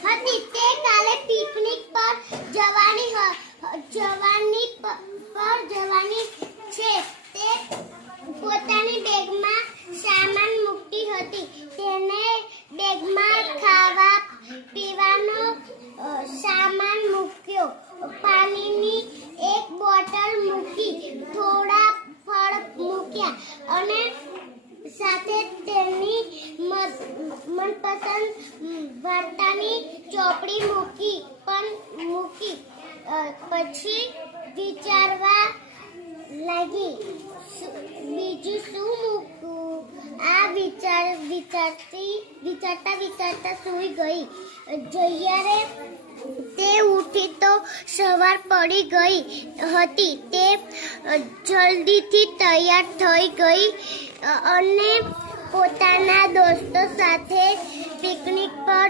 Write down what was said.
હતી. તે કાલે પિકનિક પર જવાની છે. તે પોતાની બેગમાં સામાન મૂકતી હતી. તેને બેગમાં ખાવા પીવાનો સામાન મૂક્યો. પાણીની એક બોટલ મૂકી, થોડા ફળ મૂક્યા અને સાથે તેની મનપસંદ વાર્તાની ચોપડી મૂકી. પછી વિચારવા લાગી, બીજું શું મૂકું? આ વિચારતા સૂઈ ગઈ. જ્યારે તે ઉઠી તો સવાર પડી ગઈ હતી. તે જલ્દીથી તૈયાર થઈ ગઈ અને પોતાના દોસ્તો સાથે પિકનિક પર